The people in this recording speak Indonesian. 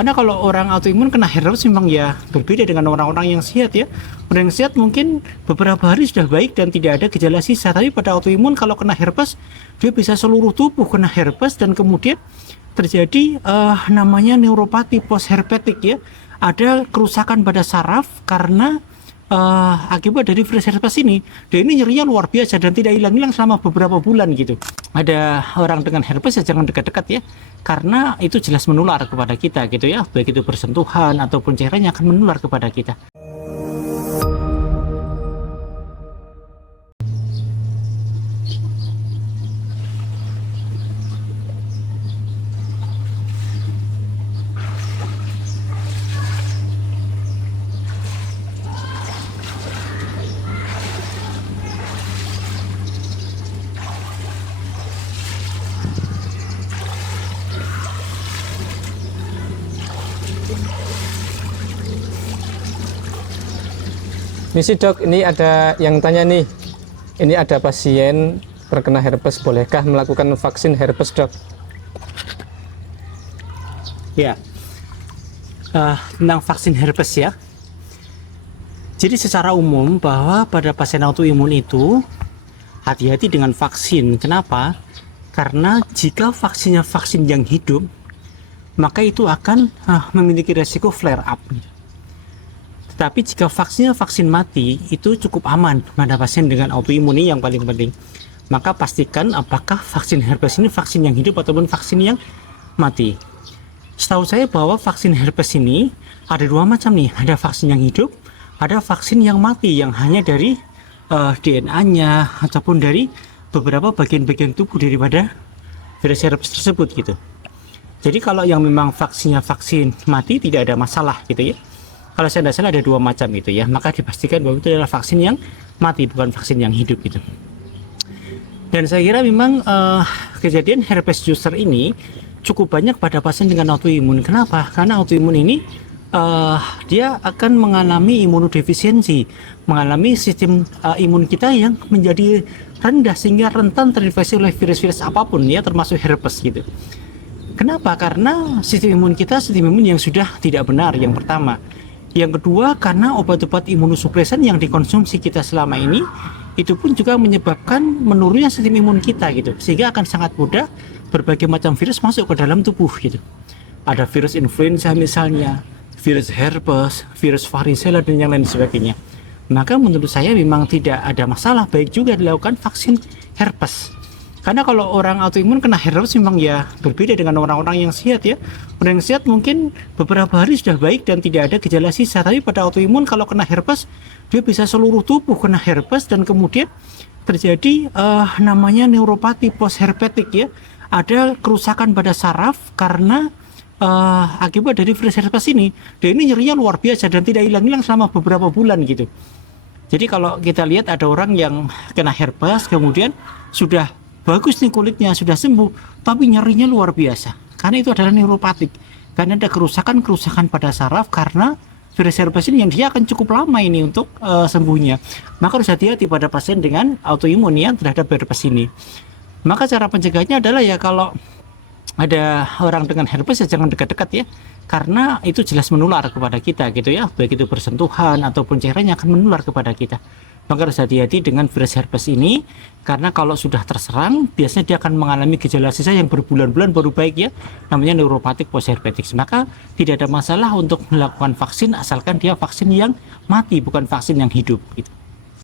Karena kalau orang autoimun kena herpes memang ya berbeda dengan orang-orang yang sehat ya. Orang yang sehat mungkin beberapa hari sudah baik dan tidak ada gejala sisa. Tapi pada autoimun kalau kena herpes, dia bisa seluruh tubuh kena herpes dan kemudian terjadi namanya neuropati postherpetik ya. Ada kerusakan pada saraf karena akibat dari virus herpes ini. Dan ini nyerinya luar biasa dan tidak hilang-hilang selama beberapa bulan gitu. Ada orang dengan herpes ya jangan dekat-dekat ya, karena itu jelas menular kepada kita gitu ya, baik itu bersentuhan ataupun cairannya akan menular kepada kita. Misi dok, ini ada yang tanya nih, ini ada pasien terkena herpes, bolehkah melakukan vaksin herpes dok? Ya, tentang vaksin herpes ya. Jadi secara umum bahwa pada pasien autoimun itu hati-hati dengan vaksin. Kenapa? Karena jika vaksinnya vaksin yang hidup, maka itu akan memiliki resiko flare up. Tapi jika vaksinnya vaksin mati, itu cukup aman pada pasien dengan autoimun ini yang paling penting. Maka pastikan apakah vaksin herpes ini vaksin yang hidup ataupun vaksin yang mati. Setahu saya bahwa vaksin herpes ini ada dua macam nih, ada vaksin yang hidup, ada vaksin yang mati yang hanya dari DNA-nya ataupun dari beberapa bagian-bagian tubuh daripada virus herpes tersebut gitu. Jadi kalau yang memang vaksinnya vaksin mati tidak ada masalah gitu ya. Kalau saya tidak salah ada dua macam itu ya, maka dipastikan bahwa itu adalah vaksin yang mati bukan vaksin yang hidup gitu. Dan saya kira memang kejadian herpes zoster ini cukup banyak pada pasien dengan autoimun. Kenapa? Karena autoimun ini dia akan mengalami imunodefisiensi, mengalami sistem imun kita yang menjadi rendah sehingga rentan terinfeksi oleh virus-virus apapun ya, termasuk herpes gitu. Kenapa? Karena sistem imun kita sistem imun yang sudah tidak benar, yang pertama. Yang kedua, karena obat-obat imunosupresan yang dikonsumsi kita selama ini itu pun juga menyebabkan menurunnya sistem imun kita gitu, sehingga akan sangat mudah berbagai macam virus masuk ke dalam tubuh gitu. Ada virus influenza misalnya, virus herpes, virus varicella dan yang lain sebagainya. Maka menurut saya memang tidak ada masalah, baik juga dilakukan vaksin herpes. Karena kalau orang autoimun kena herpes memang ya berbeda dengan orang-orang yang sehat ya. Orang yang sehat mungkin beberapa hari sudah baik dan tidak ada gejala sisa. Tapi pada autoimun kalau kena herpes, dia bisa seluruh tubuh kena herpes dan kemudian terjadi namanya neuropati postherpetik ya. Ada kerusakan pada saraf karena akibat dari virus herpes ini. Dan ini nyerinya luar biasa dan tidak hilang-hilang selama beberapa bulan gitu. Jadi kalau kita lihat ada orang yang kena herpes kemudian sudah bagus nih kulitnya, sudah sembuh, tapi nyerinya luar biasa. Karena itu adalah neuropatik. Karena ada kerusakan pada saraf karena virus herpes ini yang dia akan cukup lama ini untuk sembuhnya. Maka harus hati-hati pada pasien dengan autoimun ya terhadap herpes ini. Maka cara pencegahannya adalah ya kalau ada orang dengan herpes ya jangan dekat-dekat ya. Karena itu jelas menular kepada kita gitu ya. Baik itu bersentuhan ataupun cairannya akan menular kepada kita. Maka harus hati-hati dengan virus herpes ini, karena kalau sudah terserang biasanya dia akan mengalami gejala sisa yang berbulan-bulan baru baik ya, namanya neuropatik postherpetik. Maka tidak ada masalah untuk melakukan vaksin asalkan dia vaksin yang mati bukan vaksin yang hidup gitu.